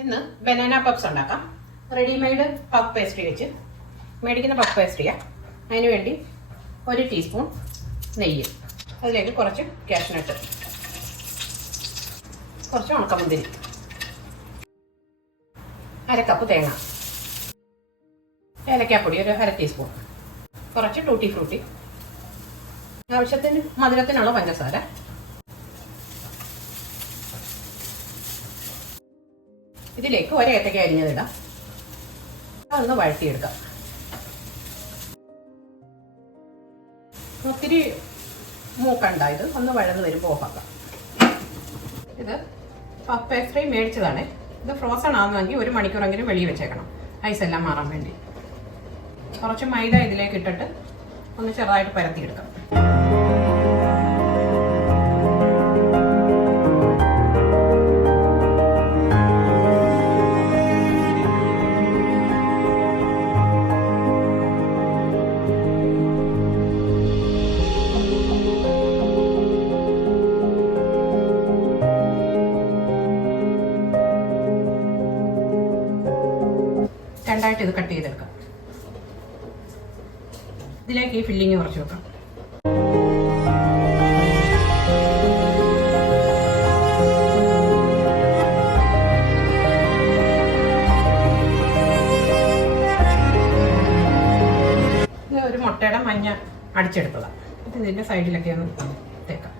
ഇന്ന് banana puffs ഉണ്ടാക്കാം. Readymade puff pastry വെച്ച് മേടിക്കുന്ന പഫ് പേസ്ട്രിയാണ്. അതിന് വേണ്ടി 1 ടീസ്പൂൺ നെയ്യ്, അതിലേക്ക് കുറച്ച് കാഷ്നട്ട്, കുറച്ച് ഉണക്കമുന്തിരി, 1/2 കപ്പ് തേങ്ങ, ഏലക്കാപ്പൊടി 1/2 ടീസ്പൂൺ, കുറച്ച് ടൂട്ടി ഫ്രൂട്ടി, ആവശ്യത്തിന് മധുരത്തിനുള്ള പഞ്ചസാര, ഇതിലേക്ക് 1 ഏത്തക്ക അരിഞ്ഞതിടാം. അതൊന്ന് വഴറ്റിയെടുക്കാം. ഒത്തിരി മൂക്കണ്ട, ഇത് ഒന്ന് വഴന്ന് വരുമ്പോൾ ഓഫാക്കാം. ഇത് പഫ് പേസ്ട്രി മേടിച്ചതാണ്. ഇത് ഫ്രോസൺ ആകുന്നെങ്കിൽ 1 മണിക്കൂറെങ്കിലും വെളിയിൽ വെച്ചേക്കണം, ഐസ് എല്ലാം മാറാൻ വേണ്ടി. കുറച്ച് മൈദ ഇതിലേക്ക് ഇട്ടിട്ട് ഒന്ന് ചെറുതായിട്ട് പരത്തിയെടുക്കാം. രണ്ടായിട്ട് ഇത് കട്ട് ചെയ്തെടുക്കാം. ഇതിലേക്ക് ഈ ഫില്ലിങ് കുറച്ച് വെക്കാം. ഇത് ഒരു മുട്ടയുടെ മഞ്ഞ അടിച്ചെടുത്തതാണ്. ഇത് ഇതിൻ്റെ സൈഡിലൊക്കെ ഒന്ന് തേക്കാം.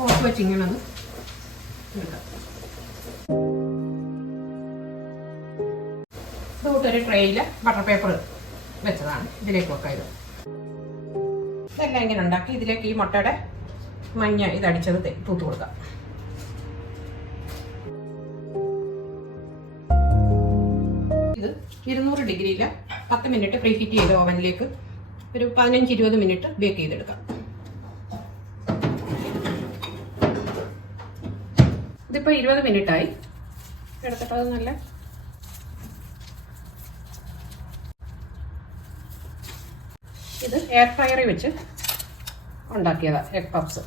ഫോർക്ക് വെച്ച് ഇങ്ങനെ ഒന്ന് എടുക്കാം. ഇതൊരു ട്രേയിൽ ബട്ടർ പേപ്പർ വെച്ചതാണ്, ഇതിലേക്ക് വെക്കാം. ഇതെല്ലാം ഇങ്ങനെ ഉണ്ടാക്കി ഇതിലേക്ക് ഈ മുട്ടയുടെ മഞ്ഞ ഇതടിച്ചത് തൂത്ത് കൊടുക്കാം. ഇത് 200 ഡിഗ്രിയിൽ 10 മിനിറ്റ് പ്രീ ഹീറ്റ് ചെയ്ത് ഓവനിലേക്ക് ഒരു 15-20 മിനിറ്റ് ബേക്ക് ചെയ്തെടുക്കാം. ഇതിപ്പോൾ 20 മിനിറ്റായി. എടുത്തിട്ട് അത് നല്ല ഇത് എയർ ഫ്രയറിൽ വെച്ച് ഉണ്ടാക്കിയതാണ് എഗ് പപ്സ്.